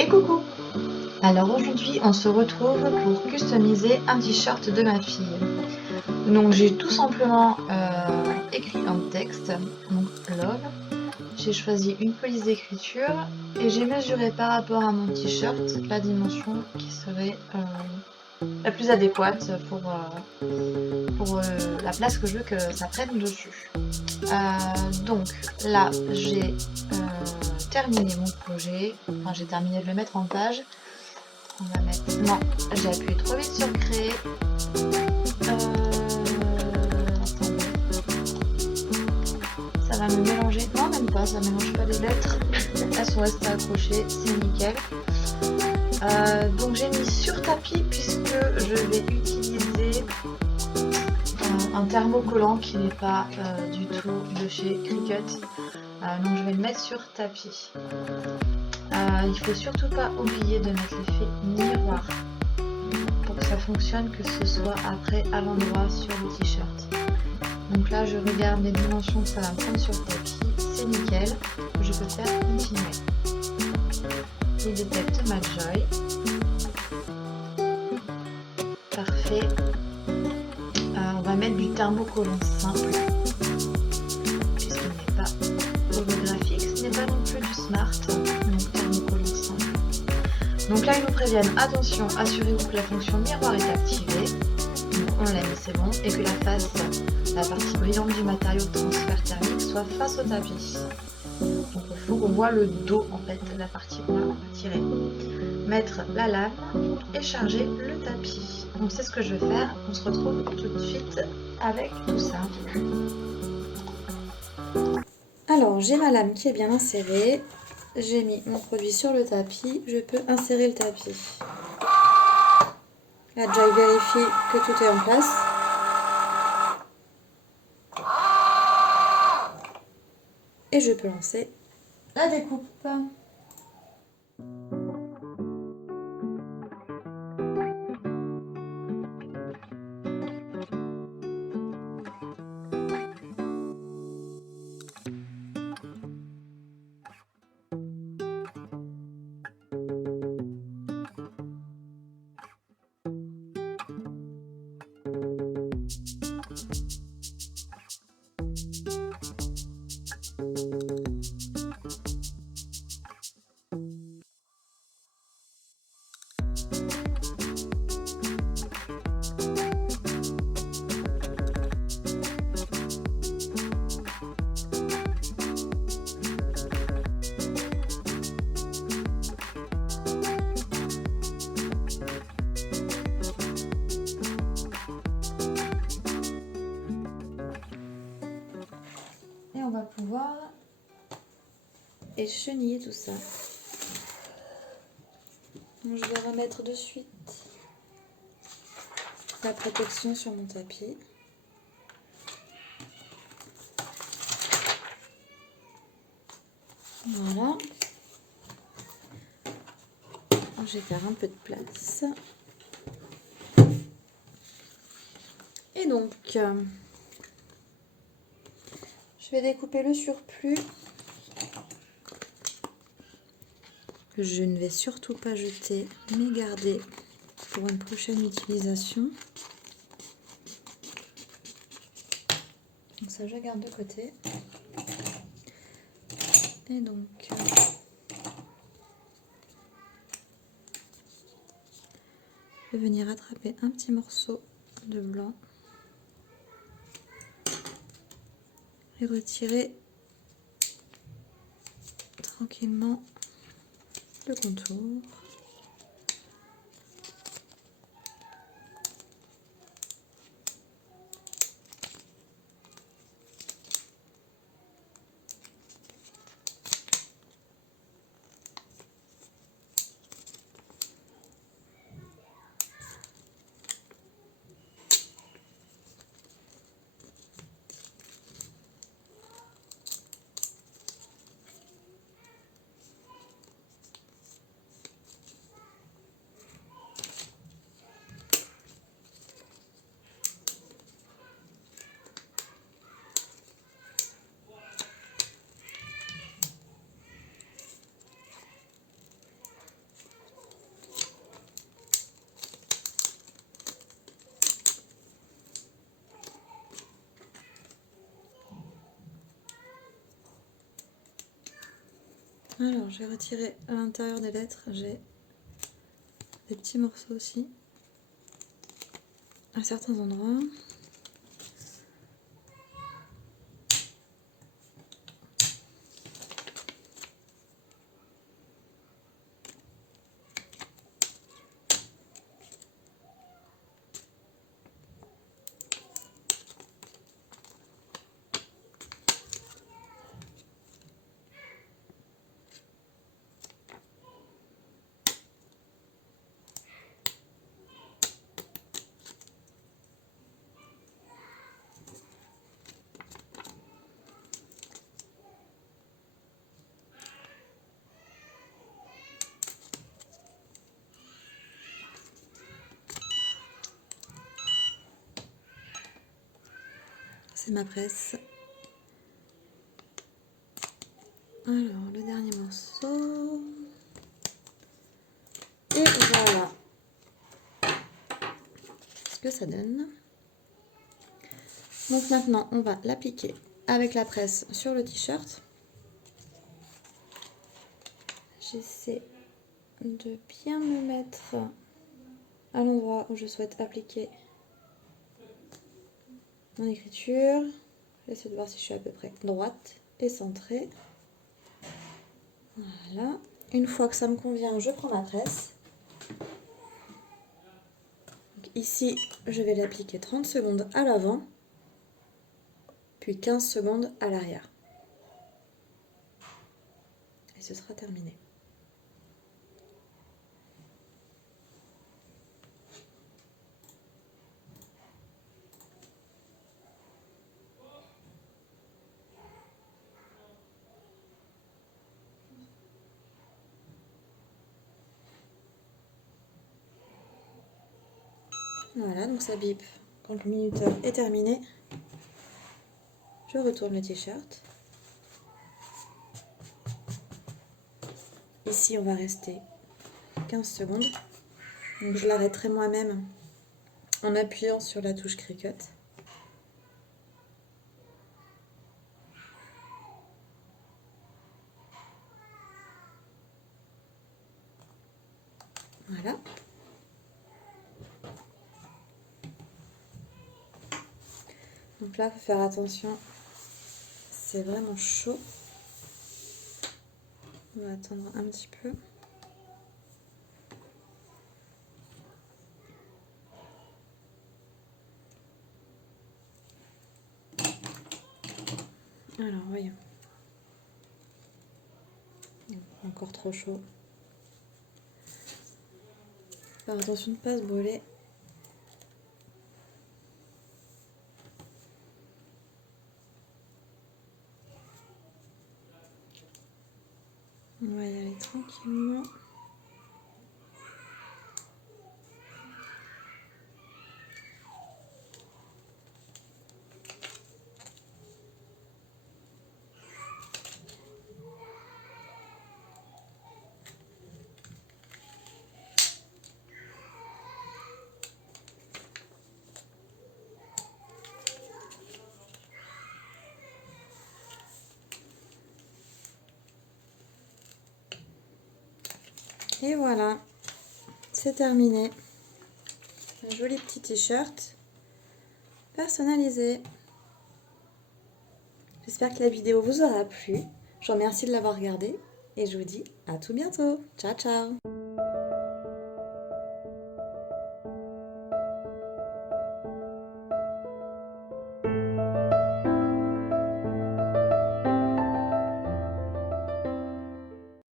Et coucou! Alors aujourd'hui on se retrouve pour customiser un t-shirt de ma fille. Donc j'ai tout simplement écrit un texte, donc love. J'ai choisi une police d'écriture et j'ai mesuré par rapport à mon t-shirt la dimension qui serait la plus adéquate pour la place que je veux que ça prenne dessus. Donc là j'ai terminé mon projet, enfin j'ai terminé de le mettre en page. On va mettre... Non, j'ai appuyé trop vite sur créer. Attendez. Ça va me mélanger. Non, même pas, ça mélange pas les lettres. Elles sont restées accrochées, c'est nickel. Donc j'ai mis sur tapis puisque je vais utiliser un thermocollant qui n'est pas du tout de chez Cricut. Donc je vais le mettre sur tapis. Il faut surtout pas oublier de mettre l'effet miroir pour que ça fonctionne, que ce soit après à l'endroit sur le t-shirt. Donc là je regarde les dimensions que ça va me prendre sur le tapis, c'est nickel, je peux faire continuer. Il détecte ma joy. Parfait. On va mettre du thermocollant simple, puisqu'il n'est pas holographique, ce n'est pas non plus du smart, donc thermocollant simple. Donc là ils nous préviennent, attention, assurez-vous que la fonction miroir est activée, donc on l'a mis, c'est bon, et que la face, la partie brillante du matériau de transfert thermique soit face au tapis. Donc il faut qu'on voit le dos en fait, la partie qu'on va tirer. Mettre la lame et charger le tapis. Donc c'est ce que je vais faire, on se retrouve tout de suite avec tout ça. Alors j'ai ma lame qui est bien insérée, j'ai mis mon produit sur le tapis, je peux insérer le tapis. Là Joy vérifie que tout est en place. Et je peux lancer la découpe. Et on va pouvoir écheniller tout ça. Donc, je vais remettre de suite la protection sur mon tapis. Voilà. Je vais faire un peu de place. Et donc, je vais découper le surplus. Que je ne vais surtout pas jeter, mais garder pour une prochaine utilisation. Donc ça, je garde de côté. Et donc, je vais venir attraper un petit morceau de blanc et retirer tranquillement le contour. Alors, j'ai retiré à l'intérieur des lettres, j'ai des petits morceaux aussi, à certains endroits. C'est ma presse. Alors, le dernier morceau. Et voilà ce que ça donne. Donc maintenant, on va l'appliquer avec la presse sur le t-shirt. J'essaie de bien me mettre à l'endroit où je souhaite appliquer mon écriture. J'essaie de voir si je suis à peu près droite et centrée. Voilà. Une fois que ça me convient, je prends ma presse. Donc ici, je vais l'appliquer 30 secondes à l'avant, puis 15 secondes à l'arrière. Et ce sera terminé. Voilà, donc ça bip quand le minuteur est terminé. Je retourne le t-shirt. Ici, on va rester 15 secondes. Donc je l'arrêterai moi-même en appuyant sur la touche Cricut. Voilà. Donc là, il faut faire attention. C'est vraiment chaud. On va attendre un petit peu. Alors, voyons. Encore trop chaud. Faire attention de ne pas se brûler. On va y aller tranquillement. Et voilà, c'est terminé. Un joli petit t-shirt personnalisé. J'espère que la vidéo vous aura plu. Je vous remercie de l'avoir regardé et je vous dis à tout bientôt. Ciao, ciao!